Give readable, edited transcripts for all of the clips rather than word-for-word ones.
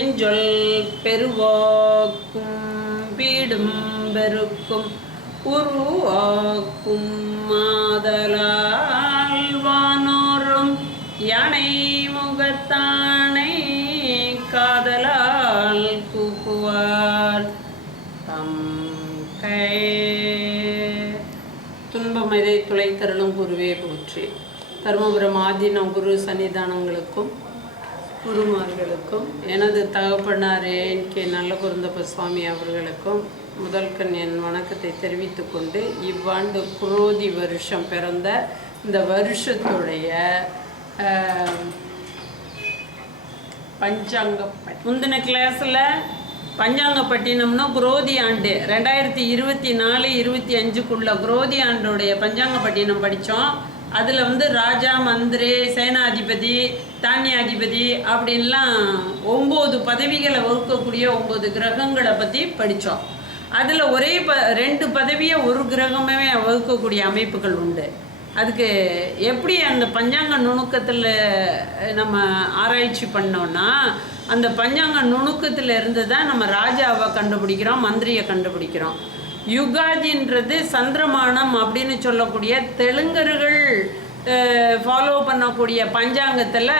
செஞ்சொல் பெருவாக்கும் பீடும் பெருக்கும் உருவாக்கும் மாதலால் வானோரும் யானை முகத்தானை காதலால் கூக்குவார் தம் கை. துன்பம் இதை துளைத்தருளும் குருவே போற்றி. தருமபுரம் ஆதீனம் குரு சன்னிதானங்களுக்கும் குருமார்களுக்கும் எனது தகப்பனார் என்.கே. நல்ல குருந்தப்ப சுவாமி அவர்களுக்கும் முதல் கண் என் வணக்கத்தை தெரிவித்து கொண்டு, இவ்வாண்டு குரோதி வருஷம் பிறந்த இந்த வருஷத்துடைய பஞ்சாங்க முந்தின கிளாஸில் பஞ்சாங்க பட்டினம்னா குரோதி ஆண்டு 2024-25க்குள்ள குரோதி ஆண்டோடைய பஞ்சாங்க பட்டினம் படித்தோம். அதில் ராஜா, மந்திரி, சேனாதிபதி, தானியாதிபதி அப்படின்லாம் 9 பதவிகளை வகுக்கக்கூடிய 9 கிரகங்களை பற்றி படித்தோம். அதில் ஒரே 2 பதவியை ஒரு கிரகமே வகுக்கக்கூடிய அமைப்புகள் உண்டு. அதுக்கு எப்படி அந்த பஞ்சாங்க நுணுக்கத்தில் நம்ம ஆராய்ச்சி பண்ணோன்னா, அந்த பஞ்சாங்க நுணுக்கத்தில் இருந்து தான் நம்ம ராஜாவை கண்டுபிடிக்கிறோம், மந்திரியை கண்டுபிடிக்கிறோம். யுகாதின்றது சந்திரமானம் அப்படின்னு சொல்லக்கூடிய தெலுங்கர்கள் ஃபாலோ பண்ணக்கூடிய பஞ்சாங்கத்தில்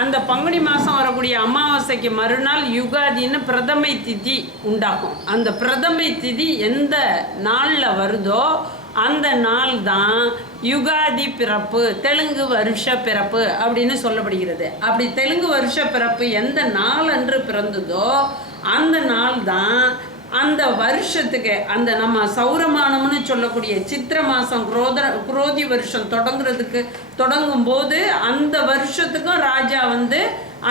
அந்த பங்குனி மாதம் வரக்கூடிய அமாவாசைக்கு மறுநாள் யுகாதின்னு பிரதமை திதி உண்டாகும். அந்த பிரதமை திதி எந்த நாளில் வருதோ அந்த நாள் தான் யுகாதி பிறப்பு, தெலுங்கு வருஷ பிறப்பு அப்படின்னு சொல்லப்படுகிறது. அப்படி தெலுங்கு வருஷ பிறப்பு எந்த நாள் அன்று பிறந்ததோ அந்த நாள் தான் அந்த வருஷத்துக்கு, அந்த நம்ம சௌரமானம்னு சொல்லக்கூடிய சித்திர மாதம் குரோதி வருஷம் தொடங்கும் போது அந்த வருஷத்துக்கும் ராஜா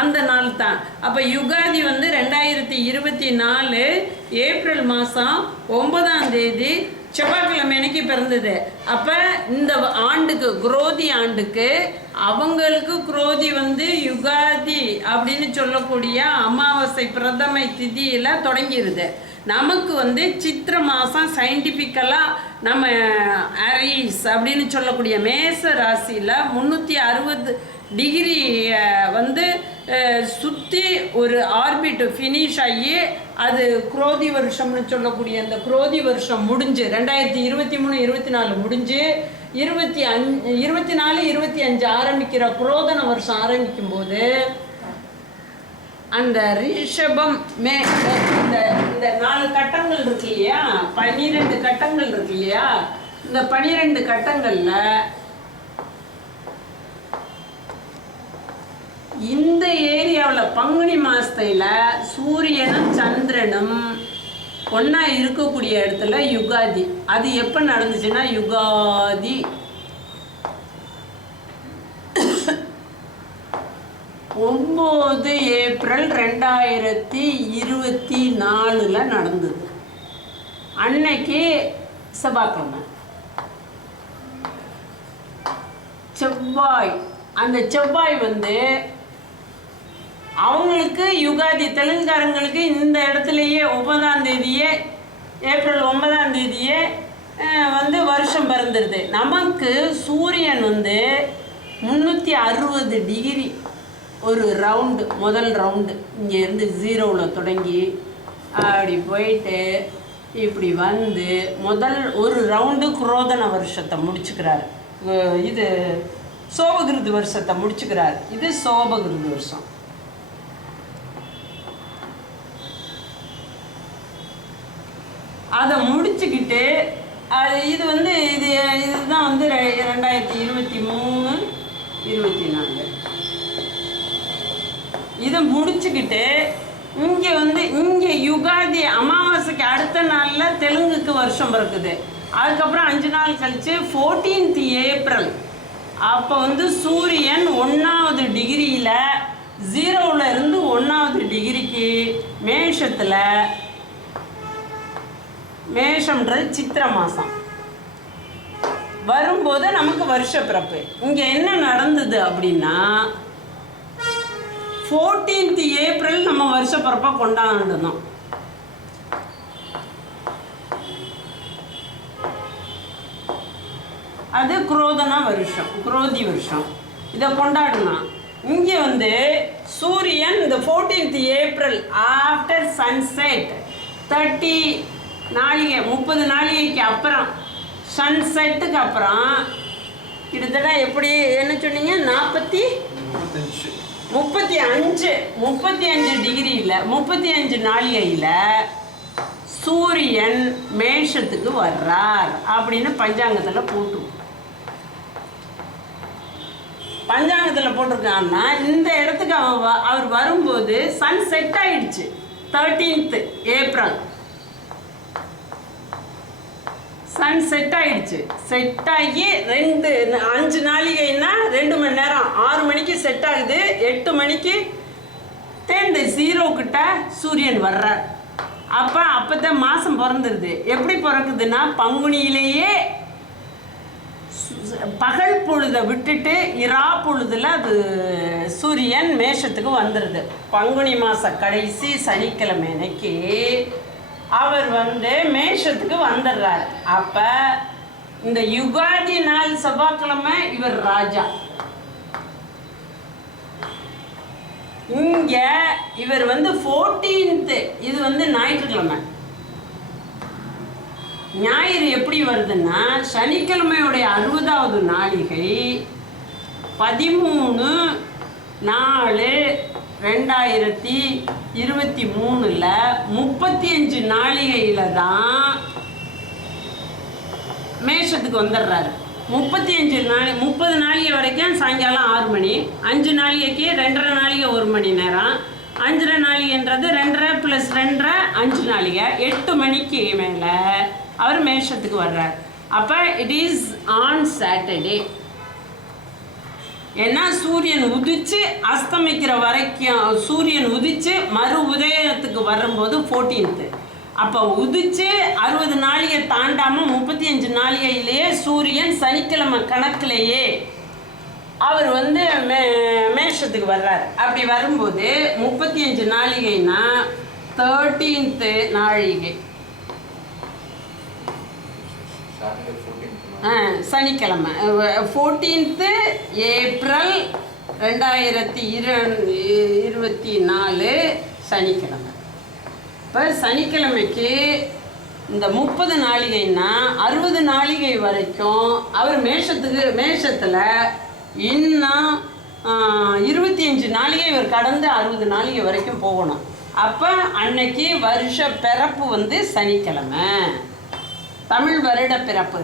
அந்த நாள் தான். அப்போ யுகாதி 2024 ஏப்ரல் மாதம் 9ஆம் தேதி செவ்வாய்க்கிழமை அன்னைக்கு பிறந்தது. அப்போ இந்த ஆண்டுக்கு குரோதி ஆண்டுக்கு அவங்களுக்கு குரோதி யுகாதி அப்படின்னு சொல்லக்கூடிய அமாவாசை பிரதமை திதியில் தொடங்கிடுது. நமக்கு சித்திர மாதம் சயின்டிஃபிக்கலாக நம்ம அரிஸ் அப்படின்னு சொல்லக்கூடிய மேச ராசியில் 360 டிகிரி சுற்றி ஒரு ஆர்பிட் ஃபினிஷ் ஆகி அது குரோதி வருஷம்னு சொல்லக்கூடிய அந்த குரோதி வருஷம் முடிஞ்சு 2023-24 முடிஞ்சு 24-25 ஆரம்பிக்கிற குரோதன வருஷம் ஆரம்பிக்கும் போது அந்த ரிஷபம் இந்த 4 கட்டங்கள் இருக்கு இல்லையா, 12 கட்டங்கள் இருக்கு இல்லையா, இந்த 12 கட்டங்களில் இந்த ஏரியாவில் பங்குனி மாசத்துல சூரியனும் சந்திரனும் ஒன்றா இருக்கக்கூடிய இடத்துல யுகாதி. அது எப்போ நடந்துச்சுன்னா யுகாதி 9 ஏப்ரல் 2024 நடந்தது. அன்னைக்கு செவ்வாய்க்கிழமை, செவ்வாய். அந்த செவ்வாய் அவங்களுக்கு யுகாதி, தெலுங்குக்காரங்களுக்கு இந்த இடத்துலையே 9ஆம் தேதியே ஏப்ரல் 9ஆம் தேதியே வருஷம் பிறந்துடுது. நமக்கு சூரியன் 360 டிகிரி ஒரு ரவுண்டு, முதல் ரவுண்டு இங்கேருந்து 0வில் தொடங்கி அப்படி போயிட்டு இப்படி முதல் ஒரு ரவுண்டு குரோதன வருஷத்தை முடிச்சுக்கிறார். இது சோபகிருது வருஷத்தை முடிச்சுக்கிறார். இது சோபகிருது வருஷம். அதை முடிச்சுக்கிட்டு இது இதுதான் 2023-24 இதை முடிச்சுக்கிட்டு இங்கே யுகாதி அமாவாசைக்கு அடுத்த நாளில் தெலுங்குக்கு வருஷம் பிறக்குது. அதுக்கப்புறம் 5 நாள் கழித்து 14th ஏப்ரல் அப்போ சூரியன் 1வது டிகிரியில் 0வில் இருந்து 1வது டிகிரிக்கு மேஷத்தில், மேஷம்ன்றது சித்திர மாதம் வரும்போது நமக்கு வருஷ பிறப்பு. இங்கே என்ன நடந்தது அப்படின்னா 14th ஏப்ரல் நம்ம வருஷ பிறப்பை கொண்டாடினோம். அது குரோதன வருஷம், குரோதி வருஷம். இதை கொண்டாடினா இங்கே வந்து சூரியன் இந்த 14th ஏப்ரல் ஆஃப்டர் சன்செட் 30 நாளிகை 30 நாளிகைக்கு அப்புறம் சன்செட்டுக்கு அப்புறம் கிட்டத்தட்ட எப்படி என்ன சொன்னீங்க 35 டிகிரியில் 35 நாளிகையில் சூரியன் மேஷத்துக்கு வர்றார் அப்படின்னு பஞ்சாங்கத்தில் போட்டிருக்காங்கன்னா இந்த இடத்துக்கு அவர் வரும்போது சன் செட் ஆயிடுச்சு 13th ஏப்ரல் சன் செட் ஆயிடுச்சு. செட் ஆகி 5 நாளிகைன்னா 2 மணி நேரம் 6 மணிக்கு செட் ஆகுது 8 மணிக்கு 0 கிட்ட சூரியன் வர்றார். அப்போதான் மாதம் பிறந்துருது. எப்படி பிறக்குதுன்னா பங்குனியிலேயே பகல் பொழுதை விட்டுட்டு இரா பொழுதுல அது சூரியன் மேஷத்துக்கு வந்துடுது. பங்குனி மாத கடைசி சனிக்கிழமை அன்னைக்கு அவர் வந்து மேஷத்துக்கு வந்துடுறார். அப்போ இந்த யுகாதி நாள் செவ்வாய்க்கிழமை இவர் ராஜா. இங்கே இவர் வந்து 14th இது வந்து ஞாயிற்றுக்கிழமை. ஞாயிறு எப்படி வருதுன்னா சனிக்கிழமையுடைய 60வது நாளிகை 13/4/2023 35 நாளிகையில் தான் மேஷத்துக்கு வந்துடுறாரு. 30 நாளிகை வரைக்கும் சாயங்காலம் 6 மணி, 5 நாளிகைக்கு 2.5 நாளிகை 1 மணி நேரம், 5.5 நாளிகைன்றது 2.5 + 2.5 5 நாளிகை, 8 மணிக்கு மேலே அவர் மேஷத்துக்கு வர்றார். அப்போ இட் இஸ் ஆன் சாட்டர்டே. ஏன்னா சூரியன் உதிச்சு அஸ்தமிக்கிற வரைக்கும் சூரியன் உதிச்சு மறு உதயத்துக்கு வரும்போது 14th. அப்போ உதிச்சு 60 நாளிகை தாண்டாமல் 35 நாளிகையிலேயே சூரியன் சனிக்கிழமை கணக்கிலேயே அவர் வந்து மேஷத்துக்கு வர்றார். அப்படி வரும்போது 35 நாளிகைனா 13th நாளிகை சனிக்கிழமை 14th ஏப்ரல் 2024 சனிக்கிழமை. இப்போ சனிக்கிழமைக்கு இந்த 30 நாளிகைன்னா 60 நாளிகை வரைக்கும் அவர் மேஷத்தில் இன்னும் 25 நாளிகை இவர் கடந்து 60 நாளிகை வரைக்கும் போகணும். அப்போ அன்னைக்கு வருஷ பிறப்பு வந்து சனிக்கிழமை. தமிழ் வருடப்பிறப்பு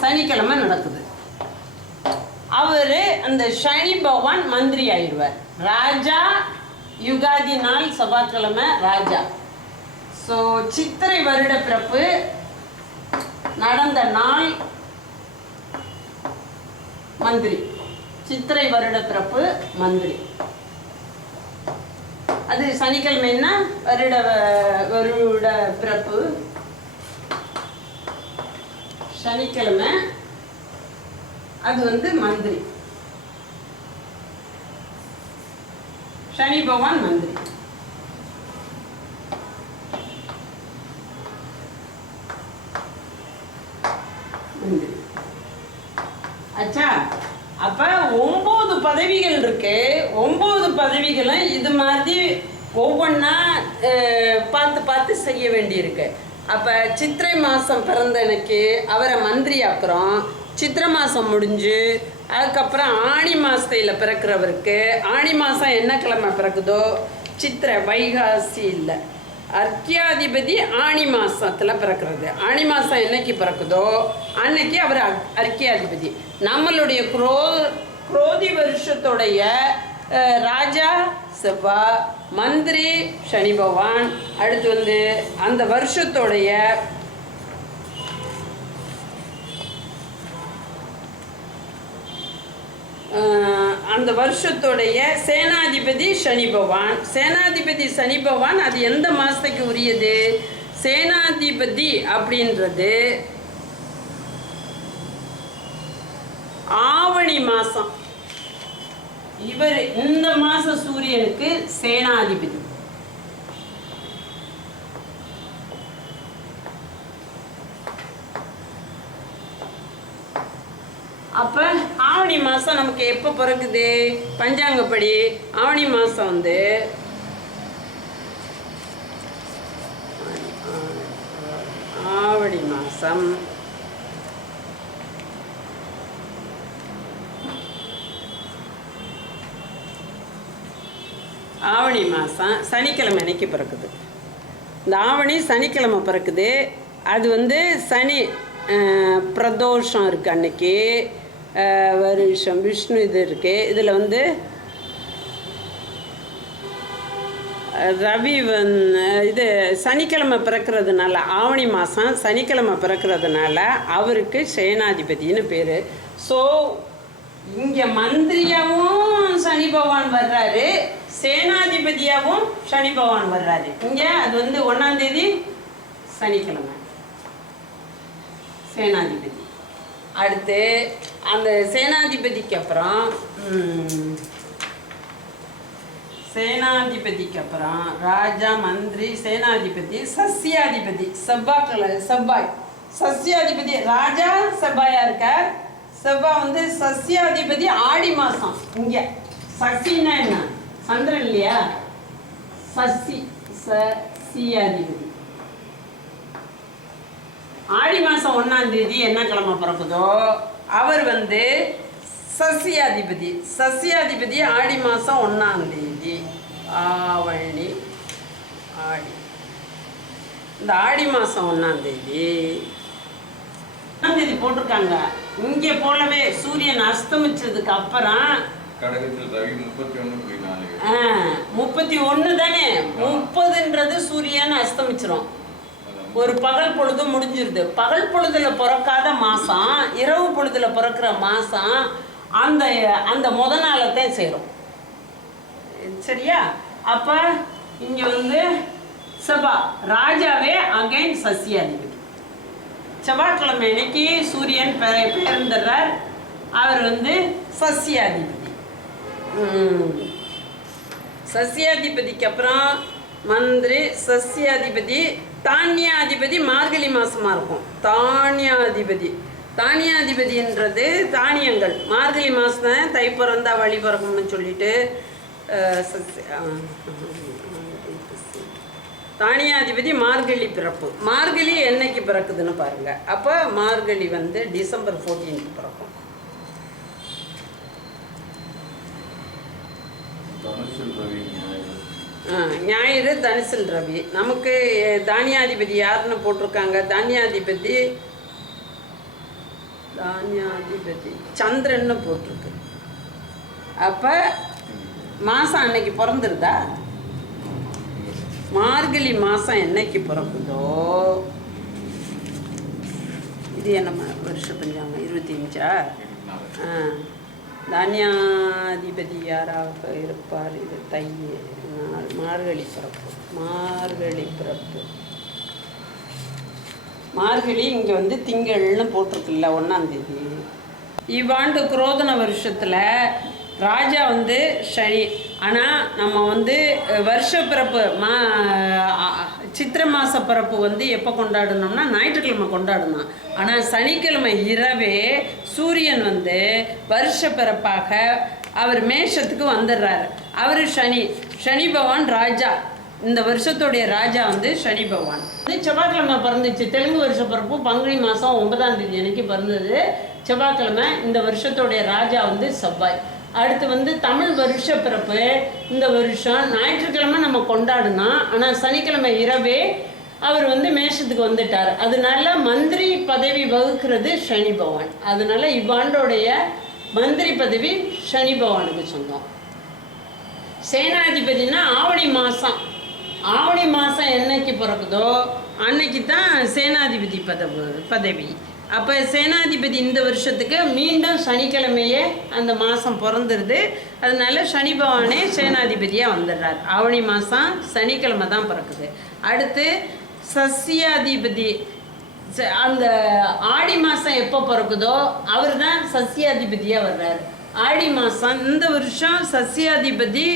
சனிக்கிழமை நடக்குது. அவர் அந்த சனி பகவான் மந்திரி ஆயிடுவார். ராஜா யுகாதி நாள் செவ்வாய்க்கிழமை ராஜா. ஸோ சித்திரை வருடப்பிறப்பு நடந்த நாள் மந்திரி. சித்திரை வருடப்பிறப்பு மந்திரி. அது சனிக்கிழமைன்னா வருட பிறப்பு சனிக்கிழமை. அது வந்து மந்திரி, சனி பகவான் மந்திரி. ஆச்சா. அப்ப 9 பதவிகள் இருக்கு. 9 பதவிகளும் இது மாதிரி ஒவ்வொன்றா பார்த்து செய்ய வேண்டியிருக்கு. அப்போ சித்திரை மாதம் பிறந்த எனக்கு அவரை மந்திரி ஆக்குறோம். சித்திரை மாதம் முடிஞ்சு அதுக்கப்புறம் ஆணி மாதத்தில் பிறக்கிறவருக்கு ஆணி மாதம் என்ன கிழமை பிறக்குதோ சித்திரை வைகாசி இல்லை அர்க்கியாதிபதி ஆணி மாதத்தில் பிறக்கிறது. ஆணி மாதம் என்னைக்கு பிறக்குதோ அன்னைக்கு அவர் அர்க்கியாதிபதி. நம்மளுடைய குரோதி வருஷத்துடைய ராஜா செவ்வாய், மந்திரி சனி பகவான். அடுத்து வந்து அந்த வருஷத்துடைய சேனாதிபதி சனி பகவான். சேனாதிபதி சனி பகவான் அது எந்த மாதத்துக்கு உரியது? சேனாதிபதி அப்படின்றது ஆவணி மாதம். இவர் இந்த மாச சூரியனுக்கு சேனாதிபதி. மாதம் நமக்கு எப்போ பிறக்குது பஞ்சாங்கப்படி? ஆவணி மாதம் வந்து ஆவணி மாதம் ஆவணி மாதம் சனிக்கிழமை அன்னைக்கு பிறக்குது. இந்த ஆவணி சனிக்கிழமை பிறக்குது. அது வந்து சனி பிரதோஷம் இருக்குது அன்னைக்கு, வருஷம் விஷ்ணு இது இருக்குது. இதில் வந்து ரவி இது சனிக்கிழமை பிறக்கிறதுனால, ஆவணி மாதம் சனிக்கிழமை பிறக்கிறதுனால அவருக்கு சேனாதிபதினு பேர். ஸோ இங்கே மந்திரியாகவும் சனி பகவான் வர்றாரு, சேனாதிபதியாகவும் சனி பகவான் வர்றாரு. இங்கே அது வந்து 1ஆம் தேதி சனிக்கிழமை சேனாதிபதி. அடுத்து அந்த சேனாதிபதிக்கு அப்புறம் ராஜா, மந்திரி, சேனாதிபதி, சஸ்யாதிபதி. செவ்வாய் சஸ்யாதிபதி. ராஜா செவ்வாயா இருக்கார். செவ்வாய் வந்து சஸ்யாதிபதி. ஆடி மாதம் இங்கே சசின்னா என்ன? சந்திரன் இல்லையா? சசியாதிபதி. ஆடி மாதம் 1ஆம் தேதி என்ன கிழமை பிறக்குதோ அவர் வந்து சசியாதிபதி. சசியாதிபதி ஆடி மாதம் 1ஆம் தேதி. ஆவணி ஆடி. இந்த ஆடி மாதம் 1ஆம் தேதி போட்டிருக்காங்க. இங்கே போலவே சூரியன் அஸ்தமிச்சதுக்கு அப்புறம் கடகத்தில் ரவி 31.4. 31 தானே? 30ன்றது சூரியன் அஸ்தமிச்சிரும். ஒரு பகல் பொழுது முடிஞ்சிருது. பகல் பொழுதுல பிறக்காத மாதம், இரவு பொழுதுல பிறக்கிற மாதம் அந்த அந்த முத நாளத்தான் சேரும். சரியா? அப்போ இங்கே வந்து செவ்வாய் ராஜாவே அகைன் சசியாதிபதி. செவ்வாய்க்கிழமை அன்னைக்கு சூரியன் பேர்ந்துடுறார். அவர் வந்து சசியாதிபதி. சசியாதிபதிக்கு அப்புறம் மந்திரி, சசியாதிபதி, தானியாதிபதி மார்கழி மாதமாக இருக்கும். தானியாதிபதின்றது தானியங்கள். மார்கழி மாதம் தான் தை பிறந்தா வழி பிறக்கும்னு சொல்லிட்டு தானியாதிபதி மார்கழி பிறப்பு. மார்கழி என்னைக்கு பிறக்குதுன்னு பாருங்க. அப்போ மார்கழி வந்து டிசம்பர் 14 பிறக்கும். ஞாயிறு தனுசில் ரவி. நமக்கு தானியாதிபதி யாருன்னு போட்டிருக்காங்க? தானியாதிபதி சந்திரன்னு போட்டிருக்கு. அப்போ மாதம் அன்னைக்கு பிறந்துருதா? மார்கழி மாதம் என்னைக்கு பிறக்குதோ, இது என்ன வருஷ பஞ்சாங்கம்? 25ஆ? தானியாதிபதி யாராக இருப்பார்? இது தை, மார்கழி பிறப்பு. மார்கழி இங்கே வந்து திங்கள்னு போட்டிருக்குல்ல 1ஆம் தேதி. இவ்வாண்டு குரோதன வருஷத்தில் ராஜா வந்து சனி. ஆனால் நம்ம வந்து வருஷ பிறப்பு சித்திரை மாத பிறப்பு வந்து எப்போ கொண்டாடணும்னா ஞாயிற்றுக்கிழமை கொண்டாடணும். ஆனால் சனிக்கிழமை இரவே சூரியன் வந்து வருஷ பிறப்பாக அவர் மேஷத்துக்கு வந்துடுறாரு. அவர் சனி பகவான் ராஜா. இந்த வருஷத்துடைய ராஜா வந்து சனி பகவான். செவ்வாய்க்கிழமை பிறந்துச்சு. தெலுங்கு வருஷ பிறப்பு பங்குனி மாதம் 9ஆம் தேதி அன்னைக்கு பிறந்தது செவ்வாய்க்கிழமை. இந்த வருஷத்துடைய ராஜா வந்து செவ்வாய். அடுத்து வந்து தமிழ் வருஷ பிறப்பு. இந்த வருஷம் ஞாயிற்றுக்கிழமை நம்ம கொண்டாடணும். ஆனால் சனிக்கிழமை இரவே அவர் வந்து மேஷத்துக்கு வந்துட்டார். அதனால மந்திரி பதவி வகுக்கிறது சனி பகவான். அதனால இவ்வாண்டோடைய மந்திரி பதவி சனி பகவானுக்கு சொந்தம். சேனாதிபதினா ஆவணி மாதம் என்னைக்கு பிறக்குதோ அன்னைக்கு தான் சேனாதிபதி பதவி. அப்போ சேனாதிபதி இந்த வருஷத்துக்கு மீண்டும் சனிக்கிழமையே அந்த மாதம் பிறந்துருது. அதனால சனி பகவானே சேனாதிபதியாக வந்துடுறார். ஆவணி மாதம் சனிக்கிழமை தான் பிறக்குது. அடுத்து சஸ்யாதிபதி அந்த ஆடி மாதம் எப்போ பிறக்குதோ அவர் தான் சஸ்யாதிபதியாக வர்றார். ஆடி மாதம் இந்த வருஷம் சஸ்யாதிபதி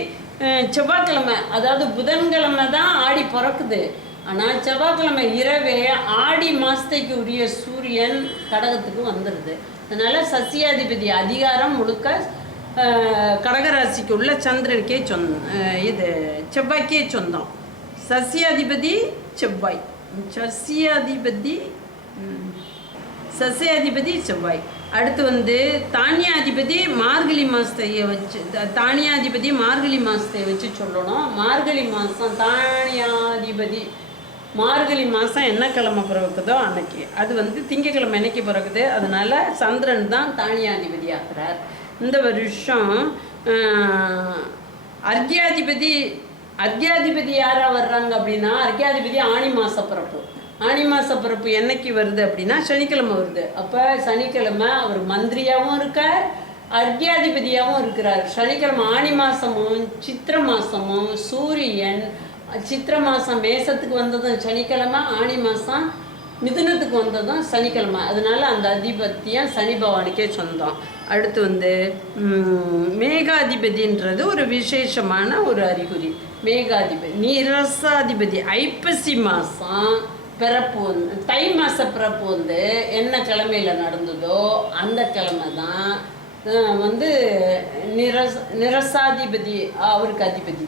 செவ்வாய்க்கிழமை, அதாவது புதன்கிழமை தான் ஆடி பிறக்குது. ஆனால் செவ்வாய்க்கிழமை இரவே ஆடி மாதத்துக்கு உரிய சூரியன் கடகத்துக்கு வந்துடுது. அதனால சசியாதிபதி அதிகாரம் முழுக்க கடகராசிக்கு உள்ள சந்திரனுக்கே இது செவ்வாய்க்கே சொந்தம். சசியாதிபதி செவ்வாய், சசியாதிபதி செவ்வாய். அடுத்து வந்து தானியாதிபதி மார்கழி மாதத்தை வச்சு, தானியாதிபதி மார்கழி மாதத்தை வச்சு சொல்லணும். மார்கழி மாதம் தானியாதிபதி மார்கழி மாதம் என்ன கிழமை பிறக்குதோ அன்னைக்கு, அது வந்து திங்கக்கிழமை என்னைக்கு பிறக்குது, அதனால சந்திரன் தான் தானியாதிபதி ஆகிறார். இந்த வருஷம் அர்க்கியாதிபதி யாராக வர்றாங்க அப்படின்னா, அர்க்கியாதிபதி ஆணி மாத பிறப்பு. ஆணி மாத பிறப்பு என்னைக்கு வருது அப்படின்னா சனிக்கிழமை வருது. அப்போ சனிக்கிழமை அவர் மந்திரியாகவும் இருக்கார், அர்க்கியாதிபதியாகவும் இருக்கிறார். சனிக்கிழமை ஆணி மாதமும் சித்திர மாதமும் சூரியன் சித்திர மாதம் மேசத்துக்கு வந்ததும் சனிக்கிழமை, ஆணி மாதம் மிதுனத்துக்கு வந்ததும் சனிக்கிழமை. அதனால அந்த அதிபத்தியம் சனி பகவானுக்கே சொந்தம். அடுத்து வந்து மேகாதிபதின்றது ஒரு விசேஷமான ஒரு அறிகுறி. மேகாதிபதி நிரசாதிபதி ஐப்பசி மாதம் பிறப்பு வந்து, தை மாத பிறப்பு வந்து என்ன கிழமையில் நடந்ததோ அந்த கிழமை தான் வந்து நிரசாதிபதி அவருக்கு அதிபதி.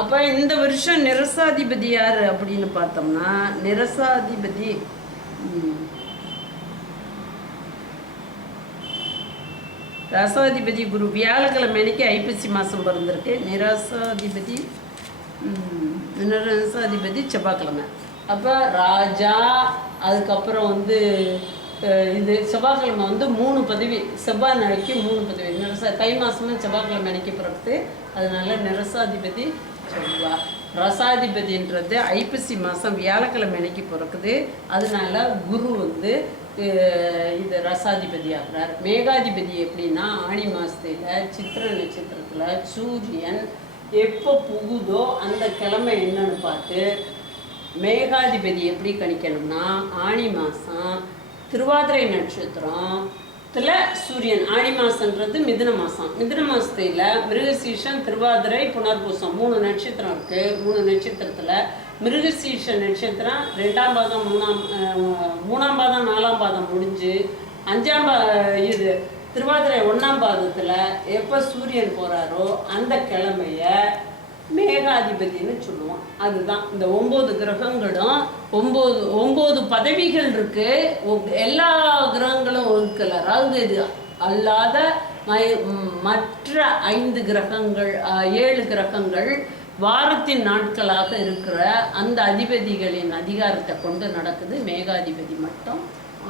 அப்போ இந்த வருஷம் நிரசாதிபதி யார் அப்படின்னு பார்த்தோம்னா, நிரசாதிபதி ரசாதிபதி குரு. வியாழக்கிழமை அன்னைக்கு ஐப்பசி மாதம் பிறந்திருக்கு. நிரசாதிபதி செவ்வாய்க்கிழமை. அப்போ ராஜா, அதுக்கப்புறம் வந்து இது செவ்வாய்க்கிழமை வந்து 3 பதவி, செவ்வாய் நாளைக்கு 3 பதவி. தை மாதமும் செவ்வாய்க்கிழமை அன்னைக்கு பிறகுது, அதனால நிரசாதிபதி செவ்வாய். ரசாதிபதின்றது ஐப்பசி மாதம் வியாழக்கிழமை அன்னைக்கு பிறக்குது, அதனால குரு வந்து இது ரசாதிபதி ஆகிறார். மேகாதிபதி எப்படின்னா ஆணி மாதத்தில் சித்திர நட்சத்திரத்தில் சூரியன் எப்போ புகுதோ அந்த கிழமை என்னன்னு பார்த்து மேகாதிபதி எப்படி கணிக்கணும்னா, ஆணி மாதம் திருவாதிரை நட்சத்திரத்தில் சூரியன், ஆணி மாதன்றது மிதுன மாதம், மிதுன மாதத்தில் மிருகசீஷன் திருவாதிரை புனர்பூசம் 3 நட்சத்திரம் இருக்குது. 3 நட்சத்திரத்தில் மிருகசீஷ நட்சத்திரம் 2ஆம் பாதம் 3ஆம் பாதம் 4ஆம் பாதம் முடிஞ்சு 5ஆம் இது திருவாதிரை 1ஆம் பாதத்தில் எப்போ சூரியன் போகிறாரோ அந்த கிழமைய மேகாதிபதினு சொல்லுவோம். அதுதான் இந்த 9 கிரகங்களும் 9 பதவிகள் இருக்கு. எல்லா கிரகங்களும் இருக்குல்ல, ராகு இது அல்லாத மற்ற 5 கிரகங்கள் 7 கிரகங்கள் வாரத்தின் நாட்களாக இருக்கிற அந்த அதிபதிகளின் அதிகாரத்தை கொண்டு நடக்குது. மேகாதிபதி மட்டும்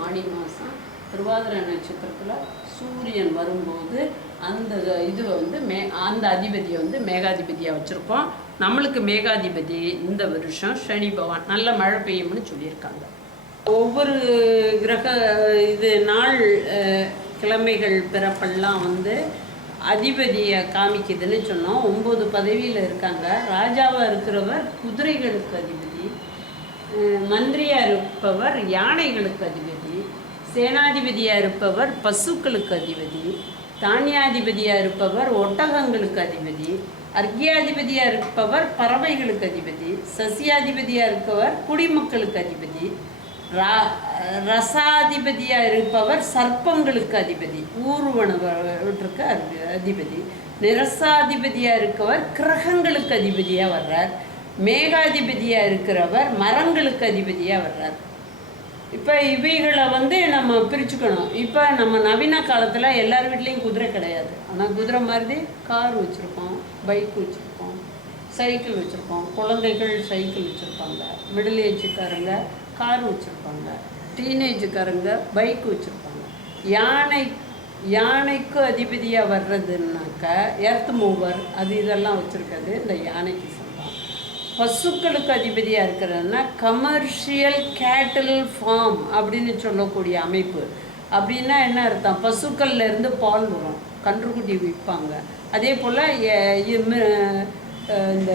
ஆணி மாதம் திருவாதிரை நட்சத்திரத்தில் சூரியன் வரும்போது அந்த இது வந்து அந்த அதிபதியை வந்து மேகாதிபதியாக வச்சுருக்கோம். நம்மளுக்கு மேகாதிபதி இந்த வருஷம் சனி பகவான். நல்ல மழை பெய்யும்னு சொல்லியிருக்காங்க. ஒவ்வொரு கிரக இது நாள் கிழமைகள் பிறப்பெல்லாம் வந்து அதிபதியை காமிக்குதுன்னு சொன்னோம். 9 பதவியில் இருக்காங்க. ராஜாவாக இருக்கிறவர் குதிரைகளுக்கு அதிபதி, மந்திரியாக இருப்பவர் யானைகளுக்கு அதிபதி, சேனாதிபதியாக இருப்பவர் பசுக்களுக்கு அதிபதி, தானியாதிபதியாக இருப்பவர் ஒட்டகங்களுக்கு அதிபதி, அர்க்கியாதிபதியாக இருப்பவர் பறவைகளுக்கு அதிபதி, சசியாதிபதியாக இருப்பவர் குடிமக்களுக்கு அதிபதி, ரசாதிபதியாக இருப்பவர் சர்ப்பங்களுக்கு அதிபதி, ஊர்வனவற்றுக்கு அதிபதி, நிரசாதிபதியாக இருக்கவர் கிரகங்களுக்கு அதிபதியாக வர்றார், மேகாதிபதியாக இருக்கிறவர் மரங்களுக்கு அதிபதியாக வர்றார். இப்போ இவைகளை வந்து நம்ம பிரிச்சுக்கணும். இப்போ நம்ம நவீன காலத்தில் எல்லார் வீட்லேயும் குதிரை கிடையாது, ஆனால் குதிரை மாதிரி கார் வச்சுருக்கோம், பைக் வச்சுருக்கோம், சைக்கிள் வச்சுருக்கோம். குழந்தைகள் சைக்கிள் வச்சுருப்பாங்க, மிடில் ஏஜுக்காரங்க கார் வச்சுருப்பாங்க, டீனேஜுக்காரங்க பைக் வச்சுருப்பாங்க. யானைக்கு அதிபதியாக வர்றதுன்னாக்க எர்த் மூவர் அது இதெல்லாம் வச்சுருக்காது இந்த யானைக்கு சொந்தம். பசுக்களுக்கு அதிபதியாக இருக்கிறதுனா கமர்ஷியல் கேட்டில் ஃபார்ம் அப்படின்னு சொல்லக்கூடிய அமைப்பு. அப்படின்னா என்ன அர்த்தம்? பசுக்கள்லேருந்து பால் வரும், கன்றுக்குட்டி விற்பாங்க. அதே போல் இந்த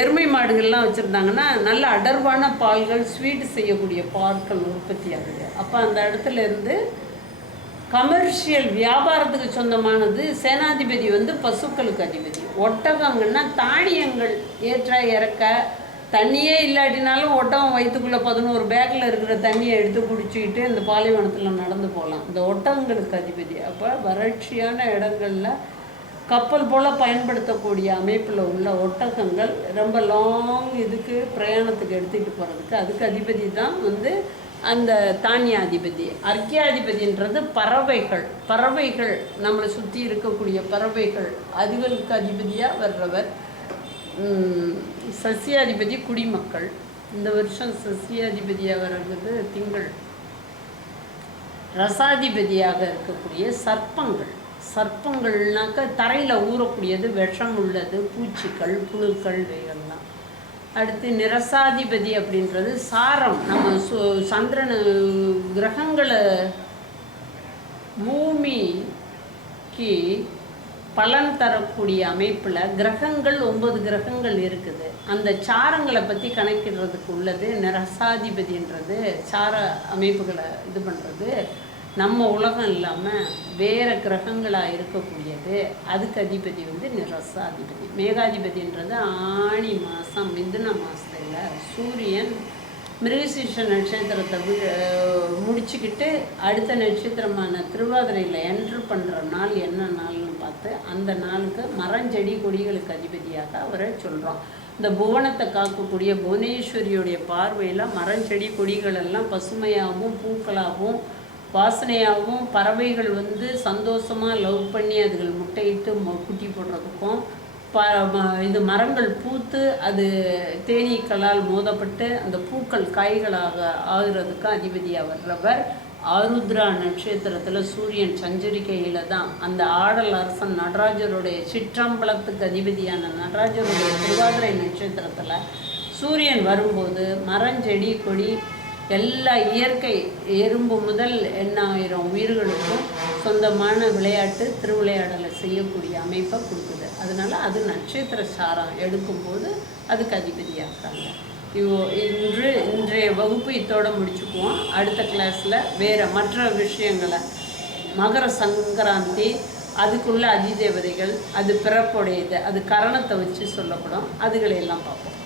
எருமை மாடுகள்லாம் வச்சுருந்தாங்கன்னா நல்ல அடர்வான பால்கள், ஸ்வீட் செய்யக்கூடிய பால்கள் உற்பத்தி ஆகுது. அப்போ அந்த இடத்துல இருந்து கமர்ஷியல் வியாபாரத்துக்கு சொந்தமானது. சேனாதிபதி வந்து பசுக்களுக்கு அதிபதி. ஒட்டகங்கன்னா தானியங்கள் ஏற்ற இறக்க தண்ணியே இல்லாட்டினாலும் ஒட்டகம் வயிற்றுக்குள்ளே 11 பேக்கில் இருக்கிற தண்ணியை எடுத்து குடிச்சிக்கிட்டு இந்த பாலைவனத்தில் நடந்து போகலாம். இந்த ஒட்டகங்களுக்கு அதிபதி. அப்போ வறட்சியான இடங்களில் கப்பல் போல் பயன்படுத்தக்கூடிய அமைப்பில் உள்ள ஒட்டகங்கள் ரொம்ப லாங் இதுக்கு பிரயாணத்துக்கு எடுத்துகிட்டு போகிறதுக்கு அதுக்கு அதிபதி தான் வந்து அந்த தானியாதிபதி. அர்க்கியாதிபதின்றது பறவைகள் நம்மளை சுற்றி இருக்கக்கூடிய பறவைகள், அதுகளுக்கு அதிபதியாக வர்றவர். சசியாதிபதி குடிமக்கள். இந்த வருஷம் சசியாதிபதியாக வர்றது திங்கள். ரசாதிபதியாக இருக்கக்கூடிய சர்ப்பங்கள்னாக்க தரையில் ஊறக்கூடியது, விஷம் உள்ளது, பூச்சிகள், புழுக்கள், இவைகள்லாம். அடுத்து நிரசாதிபதி அப்படின்றது சாரம். நம்ம சந்திரன் கிரகங்களை பூமிக்கு பலன் தரக்கூடிய அமைப்பில் கிரகங்கள் 9 கிரகங்கள் இருக்குது. அந்த சாரங்களை பற்றி கணக்கிடுறதுக்கு உள்ளது நிரசாதிபதின்றது. சார அமைப்புகளை இது பண்ணுறது. நம்ம உலகம் இல்லாமல் வேறு கிரகங்களாக இருக்கக்கூடியது. அதுக்கு அதிபதி வந்து நிரசாதிபதி. மேகாதிபதின்றது ஆணி மாதம் மிதுன மாதத்தில் சூரியன் மிருகசீர்ஷ நட்சத்திரத்தை முடிச்சுக்கிட்டு அடுத்த நட்சத்திரமான திருவாதிரையில் என்ட்ரு பண்ணுற நாள் என்ன நாள்னு பார்த்து அந்த நாளுக்கு மரஞ்செடி கொடிகளுக்கு அதிபதியாக அவரை சொல்கிறோம். இந்த புவனத்தை காக்கக்கூடிய புவனேஸ்வரியுடைய பார்வையில் மரஞ்செடி கொடிகள் எல்லாம் பசுமையாகவும் பூக்களாகவும் வாசனையாகவும் பறவைகள் வந்து சந்தோஷமாக லவ் பண்ணி அதுகள் முட்டையிட்டு குட்டி போடுறதுக்கும் இது மரங்கள் பூத்து அது தேனீக்களால் மோதப்பட்டு அந்த பூக்கள் காய்களாக ஆகிறதுக்கு அதிபதியாக வர்றவர். ஆருத்ரா நட்சத்திரத்தில் சூரியன் சஞ்சரிக்கையில் தான் அந்த ஆடல் அரசன் நடராஜருடைய சிற்றம்பலத்துக்கு அதிபதியான நடராஜருடைய திருவாதிரை நட்சத்திரத்தில் சூரியன் வரும்போது மரஞ்செடி கொடி எல்லா இயற்கை எறும்பு முதல் 8000 உயிர்களுக்கும் சொந்தமான விளையாட்டு திருவிளையாடலை செய்யக்கூடிய அமைப்பை கொடுக்குது. அதனால் அது நட்சத்திர சாரம் எடுக்கும்போது அதுக்கு அதிபதியாகிறாங்க. இன்றைய வகுப்பு இதோட முடிச்சுக்குவோம். அடுத்த கிளாஸில் வேறு மற்ற விஷயங்களை மகர சங்கராந்தி, அதுக்குள்ள அதிதேவதைகள், அது பிறப்புடையது, அது கரணத்தை வச்சு சொல்லப்படும், அதுகளையெல்லாம் பார்ப்போம்.